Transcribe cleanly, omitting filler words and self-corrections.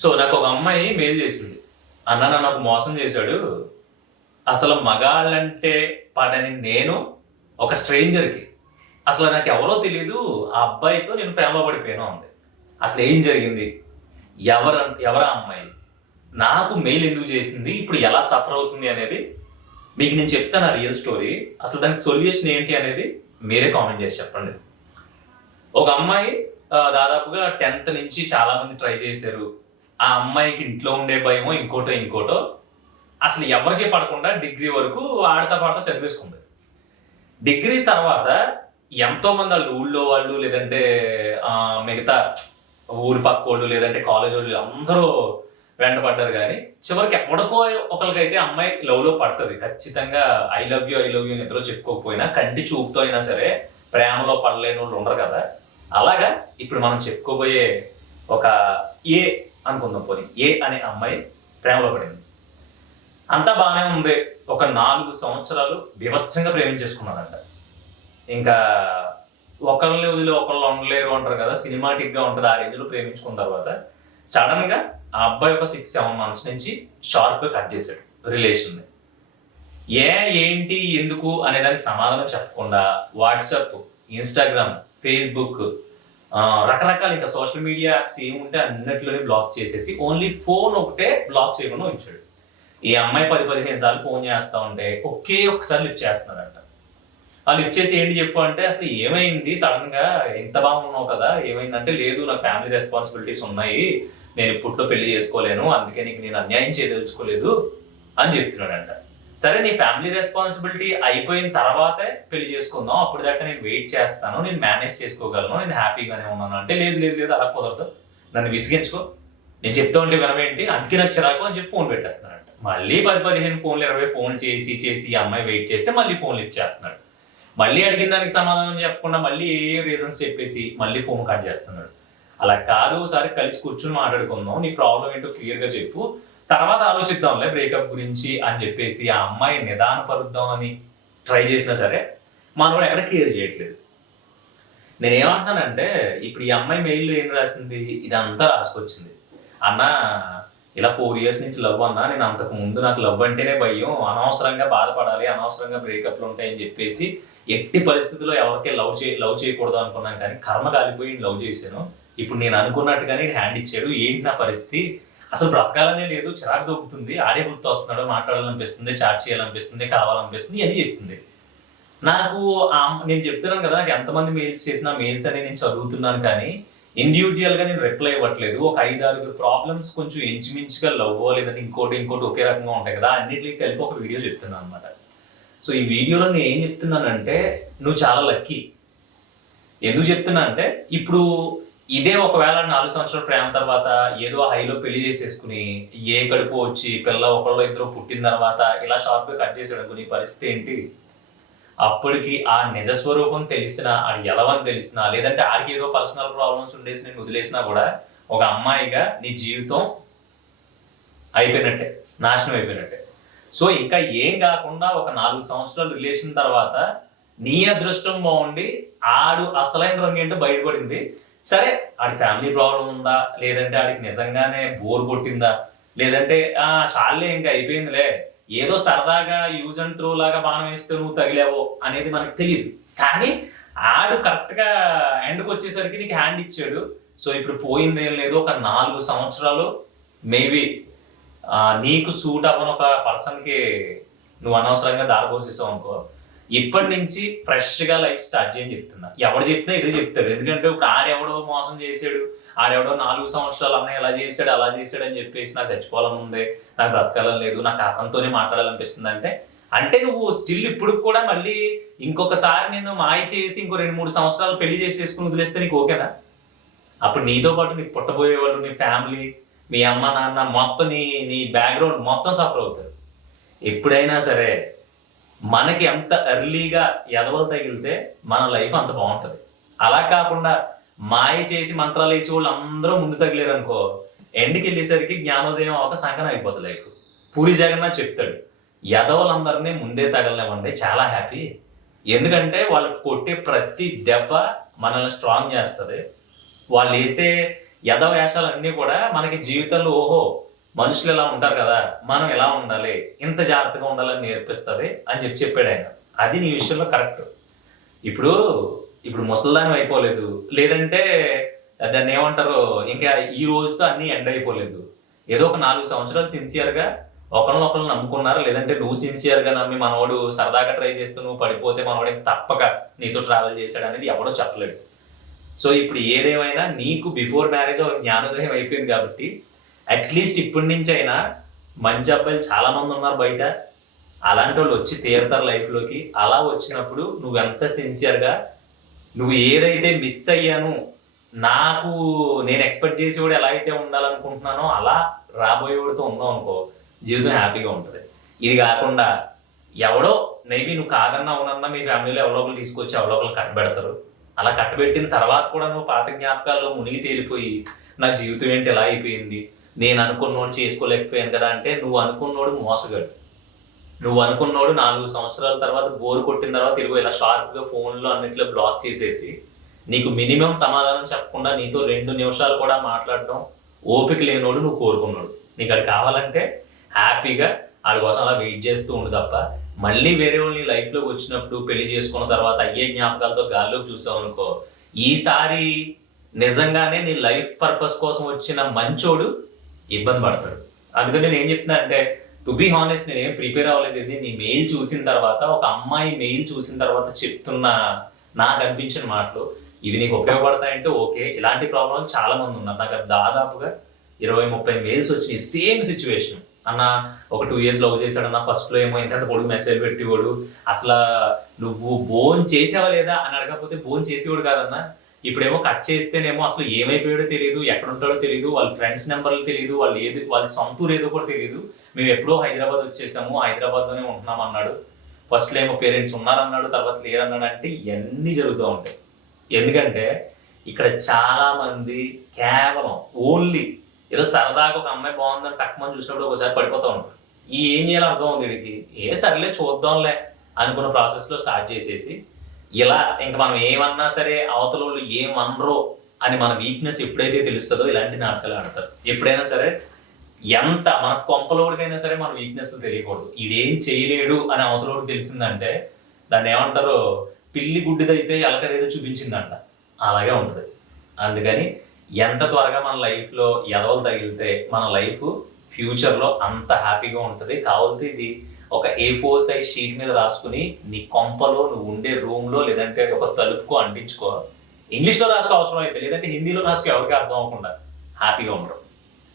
So నాకు ఒక అమ్మాయి మెయిల్ చేసింది. అన్న నన్ను ఒక మోసం చేశాడు. అసలు మగాళ్ళంటే పడని నేను ఒక స్ట్రేంజర్కి అసలు నాకు ఎవరో తెలీదు ఆ అబ్బాయితో నేను ప్రేమలో పడిపోయాను అంది. అసలు ఏం జరిగింది, ఎవరా అమ్మాయి, నాకు మెయిల్ ఎందుకు చేసింది, ఇప్పుడు ఎలా సఫర్ అవుతుంది అనేది మీకు నేను చెప్తాను ఆ రియల్ స్టోరీ. అసలు దానికి సొల్యూషన్ ఏంటి అనేది మీరే కామెంట్ చేసి చెప్పండి. ఒక అమ్మాయి దాదాపుగా 10th నుంచి చాలా మంది ట్రై చేశారు. ఆ అమ్మాయికి ఇంట్లో ఉండే భయమో ఇంకోటో అసలు ఎవరికి పడకుండా డిగ్రీ వరకు ఆడతా పాడతా చదివేసుకుంది. డిగ్రీ తర్వాత ఎంతో మంది వాళ్ళు ఊళ్ళో వాళ్ళు లేదంటే మిగతా ఊరి పక్క వాళ్ళు లేదంటే కాలేజ్ వాళ్ళు అందరూ వెంటపడ్డారు. కానీ చివరికి ఎవరికో ఒకరికైతే అమ్మాయి లవ్లో పడుతుంది ఖచ్చితంగా. ఐ లవ్ యూ నిద్రలో చెప్పుకోకపోయినా కంటి చూపుతో అయినా సరే ప్రేమలో పడలేని వాళ్ళు ఉండరు కదా. అలాగా ఇప్పుడు మనం చెప్పుకోబోయే ఒక ఏ అనుకుందాం, పోనీ ఏ అనే అమ్మాయి ప్రేమలో పడింది. అంతా బాగానే ఉంది. ఒక 4 సంవత్సరాలు బీభత్సంగా ప్రేమించేసుకున్నారంట. ఇంకా ఒకళ్ళని వదిలి ఒకళ్ళు ఉండలేరు అంటారు కదా, సినిమాటిక్ గా ఉంటుంది. ఆ రేంజ్లో ప్రేమించుకున్న తర్వాత సడన్ గా ఆ అబ్బాయి ఒక 6-7 months నుంచి షార్ప్ గా కట్ చేశాడు రిలేషన్. ఏంటి ఎందుకు అనే దానికి సమాధానం చెప్పకుండా వాట్సాప్, ఇన్స్టాగ్రామ్, ఫేస్బుక్, రకరకాల ఇంకా సోషల్ మీడియా యాప్స్ ఏముంటే అన్నిట్లోనే బ్లాక్ చేసేసి ఓన్లీ ఫోన్ ఒకటే బ్లాక్ చేయకుండా ఉంచాడు. ఈ అమ్మాయి 10-15 సార్లు ఫోన్ చేస్తా ఉంటే ఒకే ఒక్కసారి లిఫ్ట్ చేస్తున్నాడంట. ఆ లిఫ్ట్ చేసి ఏంటి చెప్పు అంటే, అసలు ఏమైంది సడన్ గా, ఎంత బాగున్నావు కదా, ఏమైందంటే లేదు నాకు ఫ్యామిలీ రెస్పాన్సిబిలిటీస్ ఉన్నాయి, నేను ఇప్పట్లో పెళ్లి చేసుకోలేను, అందుకే నీకు నేను అన్యాయం చేయదలుచుకోలేదు అని చెప్తున్నాడంట. సరే నీ ఫ్యామిలీ రెస్పాన్సిబిలిటీ అయిపోయిన తర్వాతే పెళ్లి చేసుకుందాం, అప్పుడు దాకా నేను వెయిట్ చేస్తాను, నేను మేనేజ్ చేసుకోగలను, నేను హ్యాపీగానే ఉన్నాను అంటే, లేదు అలా కుదరదు, నన్ను విసిగించుకో, నేను చెప్తా ఉంటే వినవేంటి, అందుకే నాకు చిరాకు అని చెప్పి ఫోన్ పెట్టేస్తున్నాడంట. మళ్ళీ 10-15 ఫోన్లు 20 ఫోన్ చేసి ఈ అమ్మాయి వెయిట్ చేస్తే మళ్ళీ ఫోన్ లిఫ్ట్ చేస్తున్నాడు. మళ్ళీ అడిగిన దానికి సమాధానం చెప్పకుండా మళ్ళీ ఏ రీజన్స్ చెప్పేసి మళ్ళీ ఫోన్ కట్ చేస్తున్నాడు. అలా కాదు, ఒకసారి కలిసి కూర్చుని మాట్లాడుకుందాం, నీ ప్రాబ్లం ఏంటో క్లియర్గా చెప్పు, తర్వాత ఆలోచిద్దాంలే బ్రేకప్ గురించి అని చెప్పేసి ఆ అమ్మాయి నిదానపరుద్దాం అని ట్రై చేసినా సరే మనవాడు ఎక్కడ కేర్ చేయట్లేదు. నేనేమంటున్నానంటే, ఇప్పుడు ఈ అమ్మాయి మెయిల్లో ఏం రాసింది, ఇదంతా రాసుకొచ్చింది. అన్న ఇలా 4 years నుంచి లవ్ అన్నా, నేను అంతకు ముందు నాకు లవ్ అంటేనే భయం, అనవసరంగా బాధపడాలి, అనవసరంగా బ్రేకప్లు ఉంటాయని చెప్పేసి ఎట్టి పరిస్థితుల్లో ఎవరికే లవ్ చేయకూడదు అనుకున్నాను, కానీ కర్మ కాలిపోయి లవ్ చేశాను, ఇప్పుడు నేను అనుకున్నట్టుగానే హ్యాండ్ ఇచ్చాడు, ఏంటి నా పరిస్థితి, అసలు బ్రతకాలనే లేదు, చిరాకు దొబ్బుతుంది, ఆడే గుర్తు వస్తున్నాడు, మాట్లాడాలనిపిస్తుంది, చాట్ చేయాలనిపిస్తుంది, కావాలనిపిస్తుంది అని చెప్తుంది. నాకు నేను చెప్తున్నాను కదా, నాకు ఎంతమంది మెయిల్స్ చేసినా మెయిల్స్ అని నేను చదువుతున్నాను, కానీ ఇండివిజువల్ గా నేను రిప్లై ఇవ్వట్లేదు. ఒక 5-6 ప్రాబ్లమ్స్ కొంచెం ఇంచుమించుగా లవ్ లేదంటే ఇంకోటి ఒకే రకంగా ఉంటాయి కదా, అన్నిటికీ కలిపి ఒక వీడియో చెప్తున్నాను అనమాట. సో ఈ వీడియోలో నేను ఏం చెప్తున్నానంటే, నువ్వు చాలా లక్కీ. ఎందుకు చెప్తున్నా అంటే, ఇప్పుడు ఇదే ఒకవేళ 4 సంవత్సరాల ప్రేమ తర్వాత ఏదో హైలో పెళ్లి చేసేసుకుని ఏ కడుపు వచ్చి పిల్ల ఒకళ్ళు ఇద్దరు పుట్టిన తర్వాత ఇలా షార్ప్గా కట్ చేసాడు, నీ పరిస్థితి ఏంటి? అప్పటికి ఆ నిజస్వరూపం తెలిసినా, ఆడు ఎలవని తెలిసినా, లేదంటే ఆడికి ఏదో పర్సనల్ ప్రాబ్లమ్స్ ఉండేసి నేను వదిలేసినా కూడా ఒక అమ్మాయిగా నీ జీవితం అయిపోయినట్టే, నాశనం అయిపోయినట్టే. సో ఇంకా ఏం కాకుండా ఒక 4 సంవత్సరాల రిలేషన్ తర్వాత నీ అదృష్టం బాగుండి ఆడు అసలైన రంగు ఏంటో బయటపడింది. సరే ఆడి ఫ్యామిలీ ప్రాబ్లం ఉందా, లేదంటే ఆడికి నిజంగానే బోర్ కొట్టిందా, లేదంటే చాలే ఇంకా అయిపోయిందిలే, ఏదో సరదాగా యూజ్ అండ్ త్రో లాగా బాణం వేస్తే నువ్వు తగిలేవో అనేది మనకు తెలియదు. కానీ ఆడు కరెక్ట్గా ఎండ్కి వచ్చేసరికి నీకు హ్యాండ్ ఇచ్చాడు. సో ఇప్పుడు పోయిందేం లేదు, ఒక 4 సంవత్సరాలు మేబీ నీకు సూట్ అవ్వని ఒక పర్సన్కి నువ్వు అనవసరంగా దారిపోసేసావు అనుకో, ఇప్పటి నుంచి ఫ్రెష్గా లైఫ్ స్టార్ట్ చేయని చెప్తున్నా. ఎవడు చెప్పినా ఇదే చెప్తాడు, ఎందుకంటే ఇప్పుడు ఆడెవడో మోసం చేశాడు, ఆడెవడో 4 సంవత్సరాలు అన్నయ్య అలా చేశాడు అని చెప్పేసి నాకు చచ్చిపోవాలని ఉంది, నాకు బ్రతకాలని లేదు, నాకు అతనితోనే మాట్లాడాలనిపిస్తుంది అంటే నువ్వు స్టిల్ ఇప్పుడు కూడా మళ్ళీ ఇంకొకసారి నిన్ను మాయ చేసి ఇంకో 2-3 సంవత్సరాలు పెళ్లి చేసేసుకుని వదిలేస్తే నీకు ఓకేనా? అప్పుడు నీతో పాటు నీకు పుట్టబోయేవాళ్ళు, నీ ఫ్యామిలీ, మీ అమ్మ నాన్న మొత్తం నీ బ్యాక్గ్రౌండ్ మొత్తం సఫర్ అవుతారు. ఎప్పుడైనా సరే మనకి ఎంత ఎర్లీగా ఎదవలు తగిలితే మన లైఫ్ అంత బాగుంటుంది. అలా కాకుండా మాయ చేసి మంత్రాలు వేసి వాళ్ళు అందరూ ముందు తగిలేరు అనుకో, ఎండ్కి వెళ్ళేసరికి జ్ఞానోదయం అవక సంకనం అయిపోతుంది లైఫ్. పూరి జగన్నాథ్ చెప్తాడు, ఎదవలందరినీ ముందే తగలనివ్వండి, చాలా హ్యాపీ. ఎందుకంటే వాళ్ళు కొట్టే ప్రతి దెబ్బ మనల్ని స్ట్రాంగ్ చేస్తుంది. వాళ్ళు వేసే యథ వేషాలన్నీ కూడా మనకి జీవితంలో ఓహో మనుషులు ఎలా ఉంటారు కదా, మనం ఎలా ఉండాలి, ఇంత జాగ్రత్తగా ఉండాలని నేర్పిస్తుంది అని చెప్పాడు ఆయన. అది నీ విషయంలో కరెక్ట్. ఇప్పుడు ఇప్పుడు ముసల్దానం అయిపోలేదు, లేదంటే దాన్ని ఏమంటారు, ఇంకా ఈ రోజుతో అన్నీ ఎండ్ అయిపోలేదు. ఏదో ఒక 4 సంవత్సరాలు సిన్సియర్గా ఒకరినొకరు నమ్ముకున్నారు, లేదంటే నువ్వు సిన్సియర్గా నమ్మి మనవాడు సరదాగా ట్రై చేస్తూ నువ్వు పడిపోతే మనవాడికి తప్పక నీతో ట్రావెల్ చేశాడు అనేది ఎవడో చెప్పలేడు. సో ఇప్పుడు ఏదేమైనా నీకు బిఫోర్ మ్యారేజ్ ఒక జ్ఞానోదయం అయిపోయింది కాబట్టి అట్లీస్ట్ ఇప్పటి నుంచి అయినా మంచి అబ్బాయిలు చాలా మంది ఉన్నారు బయట, అలాంటి వాళ్ళు వచ్చి తీరుతారు లైఫ్లోకి. అలా వచ్చినప్పుడు నువ్వు ఎంత సిన్సియర్గా నువ్వు ఏదైతే మిస్ అయ్యాను, నాకు నేను ఎక్స్పెక్ట్ చేసేవాడు ఎలా అయితే ఉండాలనుకుంటున్నానో అలా రాబోయేవాడితో ఉన్నావు అనుకో, జీవితం హ్యాపీగా ఉంటుంది. ఇది కాకుండా ఎవడో మేబీ నువ్వు కాదన్నా అవునన్నా మీ ఫ్యామిలీలో ఎవరో ఒకరు తీసుకొచ్చి ఎవరో ఒకరు కట్టబెడతారు. అలా కట్టబెట్టిన తర్వాత కూడా నువ్వు పాత జ్ఞాపకాల్లో మునిగి తేలిపోయి నా జీవితం ఏంటి ఎలా అయిపోయింది, నేను అనుకున్నోడు చేసుకోలేకపోయాను కదా అంటే నువ్వు అనుకున్నోడు మోసగాడు. నువ్వు అనుకున్నోడు 4 సంవత్సరాల తర్వాత బోరు కొట్టిన తర్వాత తిరిగి ఇలా షార్ప్గా ఫోన్లో అన్నిట్లో బ్లాక్ చేసేసి నీకు మినిమం సమాధానం చెప్పకుండా నీతో 2 నిమిషాలు కూడా మాట్లాడడం ఓపిక లేనోడు నువ్వు కోరుకున్నాడు. నీకు అది కావాలంటే హ్యాపీగా వాడి కోసం అలా వెయిట్ చేస్తూ ఉండు తప్ప మళ్ళీ వేరే వాళ్ళు నీ లైఫ్లోకి వచ్చినప్పుడు పెళ్లి చేసుకున్న తర్వాత అయ్యే జ్ఞాపకాలతో గాల్లోకి చూసావు అనుకో, ఈసారి నిజంగానే నీ లైఫ్ పర్పస్ కోసం వచ్చిన మంచోడు ఇబ్బంది పడతాడు. అందుకని నేను ఏం చెప్తున్నా అంటే టు బీ హానెస్ట్ నేను ఏం ప్రిపేర్ అవ్వలేదు. ఇది నీ మెయిల్ చూసిన తర్వాత ఒక అమ్మాయి మెయిల్ చూసిన తర్వాత చెప్తున్న నాకు అనిపించిన మాటలు ఇవి నీకు ఉపయోగపడతాయంటే ఓకే. ఇలాంటి ప్రాబ్లమ్స్ చాలా మంది ఉన్నారు. నాకు దాదాపుగా 20-30 మెయిల్స్ వచ్చినాయి సేమ్ సిచ్యువేషన్. అన్న ఒక 2 years లవ్ చేశాడన్న, ఫస్ట్లో ఏమో ఎంత పొడుగు మెసేజ్ పెట్టేవాడు, అసలు నువ్వు బోన్ చేసావా లేదా అని అడగకపోతే బోన్ చేసేవాడు కాదన్న, ఇప్పుడేమో కట్ చేస్తేనేమో అసలు ఏమైపోయాడో తెలియదు, ఎక్కడ ఉంటాడో తెలియదు, వాళ్ళ ఫ్రెండ్స్ నెంబర్లు తెలియదు, వాళ్ళ సొంతూరు ఏదో కూడా తెలియదు, మేము ఎప్పుడో హైదరాబాద్ వచ్చేసాము, హైదరాబాద్లోనే ఉంటున్నాం అన్నాడు, ఫస్ట్లో ఏమో పేరెంట్స్ ఉన్నారన్నాడు, తర్వాత లేరన్నాడు. అంటే ఇవన్నీ జరుగుతూ ఉంటాయి. ఎందుకంటే ఇక్కడ చాలా మంది కేవలం ఓన్లీ ఏదో సరదాగా ఒక అమ్మాయి బాగుందని టక్మని చూసినప్పుడు ఒకసారి పడిపోతూ ఉంటారు. ఏం చేయాలో అర్థం ఉంది వీడికి, సర్లే చూద్దాంలే అనుకున్న ప్రాసెస్లో స్టార్ట్ చేసేసి ఇలా ఇంకా మనం ఏమన్నా సరే అవతల వాళ్ళు ఏమనరో అని మన వీక్నెస్ ఎప్పుడైతే తెలుస్తుందో ఇలాంటి నాటకాలు ఆడతారు. ఎప్పుడైనా సరే ఎంత మన కొంపలోడికైనా సరే మన వీక్నెస్ తెలియకూడదు. ఈడేం చేయలేడు అని అవతలోడికి తెలిసిందంటే దాన్ని ఏమంటారు, పిల్లి గుడ్డిదైతే ఎలకదేదో చూపించిందంట, అలాగే ఉంటుంది. అందుకని ఎంత త్వరగా మన లైఫ్లో ఎదవలు తగిలితే మన లైఫ్ ఫ్యూచర్లో అంత హ్యాపీగా ఉంటుంది. కావాలంటే ఇది ఒక A4 సైజ్ షీట్ మీద రాసుకుని నీ కొంపలో నువ్వు ఉండే రూమ్లో లేదంటే ఒక తలుపుకో అంటించుకో. ఇంగ్లీష్లో రాసుకో అవసరం అయితే, లేదంటే హిందీలో రాసుకో, ఎవరికి అర్థం అవ్వకుండా హ్యాపీగా ఉండరు.